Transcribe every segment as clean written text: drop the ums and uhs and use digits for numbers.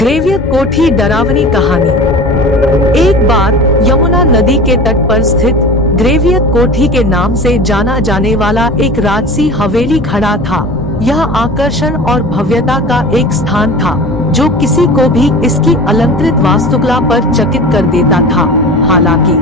ग्रेवियत कोठी डरावनी कहानी। एक बार यमुना नदी के तट पर स्थित ग्रेवियत कोठी के नाम से जाना जाने वाला एक राजसी हवेली खड़ा था। यह आकर्षण और भव्यता का एक स्थान था जो किसी को भी इसकी अलंकृत वास्तुकला पर चकित कर देता था। हालांकि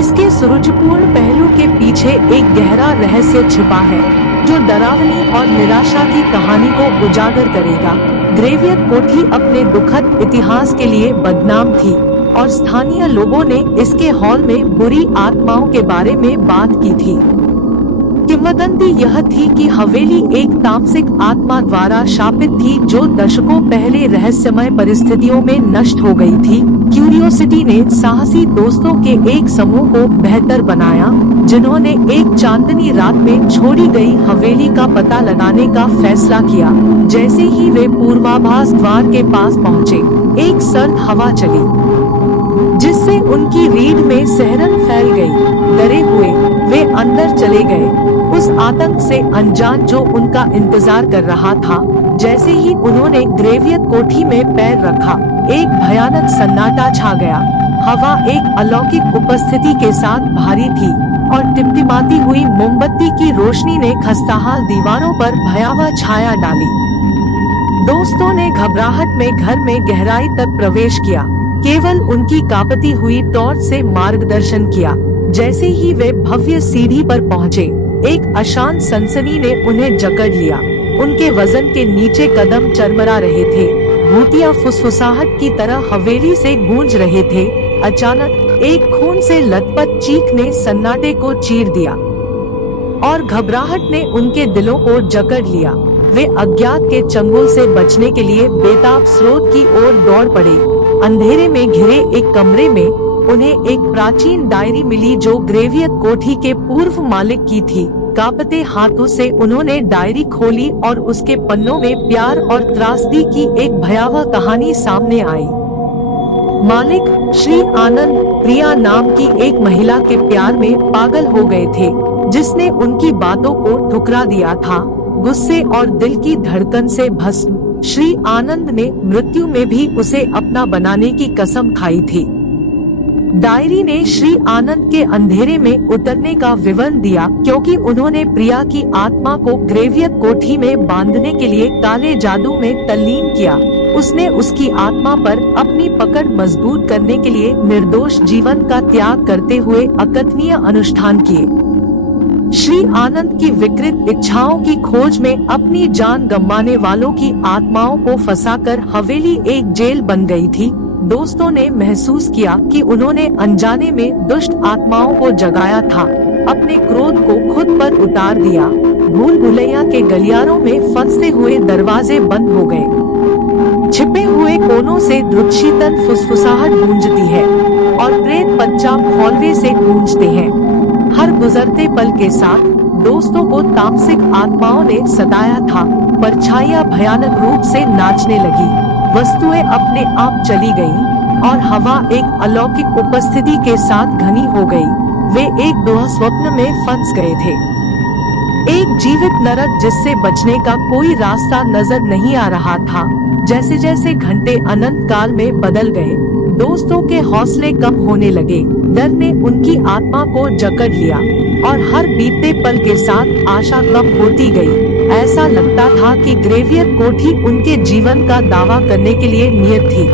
इसके सुरुचिपूर्ण पहलू के पीछे एक गहरा रहस्य छिपा है जो डरावनी और निराशा की कहानी को उजागर करेगा। ग्रेवियत कोठी अपने दुखद इतिहास के लिए बदनाम थी और स्थानीय लोगों ने इसके हॉल में बुरी आत्माओं के बारे में बात की थी। किंवदंती यह थी कि हवेली एक तामसिक आत्मा द्वारा शापित थी जो दशकों पहले रहस्यमय परिस्थितियों में नष्ट हो गई थी। क्यूरियोसिटी ने साहसी दोस्तों के एक समूह को बेहतर बनाया जिन्होंने एक चांदनी रात में छोड़ी गई हवेली का पता लगाने का फैसला किया। जैसे ही वे पूर्वाभास द्वार के पास पहुँचे, एक सर्द हवा चली जिससे उनकी रीढ़ में सिहरन फैल गई। डरे हुए वे अंदर चले गए, उस आतंक से अनजान जो उनका इंतजार कर रहा था। जैसे ही उन्होंने ग्रेवियत कोठी में पैर रखा, एक भयानक सन्नाटा छा गया। हवा एक अलौकिक उपस्थिति के साथ भारी थी और टिमटिमाती हुई मोमबत्ती की रोशनी ने खस्ताहाल दीवारों पर भयावह छाया डाली। दोस्तों ने घबराहट में घर में गहराई तक प्रवेश किया, केवल उनकी कांपती हुई टॉर्च से मार्गदर्शन किया। जैसे ही वे भव्य सीढ़ी पर पहुँचे, एक अशांत सनसनी ने उन्हें जकड़ लिया। उनके वजन के नीचे कदम चरमरा रहे थे, भूतिया फुसफुसाहट की तरह हवेली से गूंज रहे थे। अचानक एक खून से लथपथ चीख ने सन्नाटे को चीर दिया और घबराहट ने उनके दिलों को जकड़ लिया। वे अज्ञात के चंगुल से बचने के लिए बेताब स्रोत की ओर दौड़ पड़े। अंधेरे में घिरे एक कमरे में उन्हें एक प्राचीन डायरी मिली जो ग्रेवियत कोठी के पूर्व मालिक की थी। कांपते हाथों से उन्होंने डायरी खोली और उसके पन्नों में प्यार और त्रासदी की एक भयावह कहानी सामने आई। मालिक श्री आनंद प्रिया नाम की एक महिला के प्यार में पागल हो गए थे जिसने उनकी बातों को ठुकरा दिया था। गुस्से और दिल की धड़कन से भस्म श्री आनंद ने मृत्यु में भी उसे अपना बनाने की कसम खाई थी। डायरी ने श्री आनंद के अंधेरे में उतरने का विवरण दिया क्योंकि उन्होंने प्रिया की आत्मा को ग्रेवियत कोठी में बांधने के लिए काले जादू में तल्लीन किया। उसने उसकी आत्मा पर अपनी पकड़ मजबूत करने के लिए निर्दोष जीवन का त्याग करते हुए अकथनीय अनुष्ठान किए। श्री आनंद की विकृत इच्छाओं की खोज में अपनी जान गंवाने वालों की आत्माओं को फंसाकर हवेली एक जेल बन गई थी। दोस्तों ने महसूस किया कि उन्होंने अनजाने में दुष्ट आत्माओं को जगाया था, अपने क्रोध को खुद पर उतार दिया। भूल भुलैया के गलियारों में फंसते हुए दरवाजे बंद हो गए। छिपे हुए कोनों से ध्रुतशीतल फुसफुसाहट गूंजती है और प्रेत पदचाप हॉलवे से गूंजते हैं। हर गुजरते पल के साथ दोस्तों को तामसिक आत्माओं ने सताया था। परछाइयां भयानक रूप से नाचने लगी, वस्तुएं अपने आप चली गईं और हवा एक अलौकिक उपस्थिति के साथ घनी हो गई। वे एक दुहा स्वप्न में फंस गए थे, एक जीवित नरक जिससे बचने का कोई रास्ता नजर नहीं आ रहा था। जैसे जैसे घंटे अनंत काल में बदल गए, दोस्तों के हौसले कम होने लगे। डर ने उनकी आत्मा को जकड़ लिया और हर बीतते पल के साथ आशा कम होती गई। ऐसा लगता था कि ग्रेवियत कोठी उनके जीवन का दावा करने के लिए नियत थी,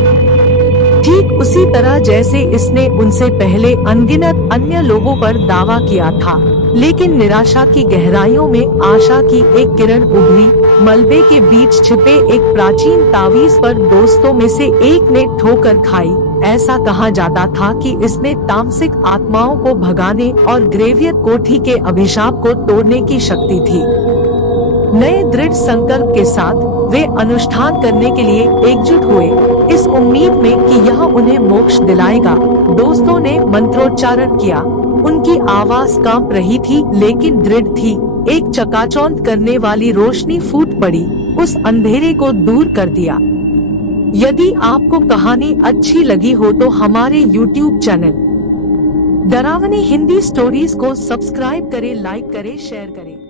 ठीक उसी तरह जैसे इसने उनसे पहले अनगिनत अन्य लोगों पर दावा किया था। लेकिन निराशा की गहराइयों में आशा की एक किरण उभरी। मलबे के बीच छिपे एक प्राचीन तावीज पर दोस्तों में से एक ने ठोकर खाई। ऐसा कहा जाता था कि इसमें तामसिक आत्माओं को भगाने और ग्रेवियत कोठी के अभिशाप को तोड़ने की शक्ति थी। नए दृढ़ संकल्प के साथ वे अनुष्ठान करने के लिए एकजुट हुए, इस उम्मीद में कि यह उन्हें मोक्ष दिलाएगा। दोस्तों ने मंत्रोच्चारण किया, उनकी आवाज कांप रही थी लेकिन दृढ़ थी। एक चकाचौंध करने वाली रोशनी फूट पड़ी, उस अंधेरे को दूर कर दिया। यदि आपको कहानी अच्छी लगी हो तो हमारे YouTube चैनल डरावनी हिंदी स्टोरीज को सब्सक्राइब करें, लाइक करें, शेयर करें।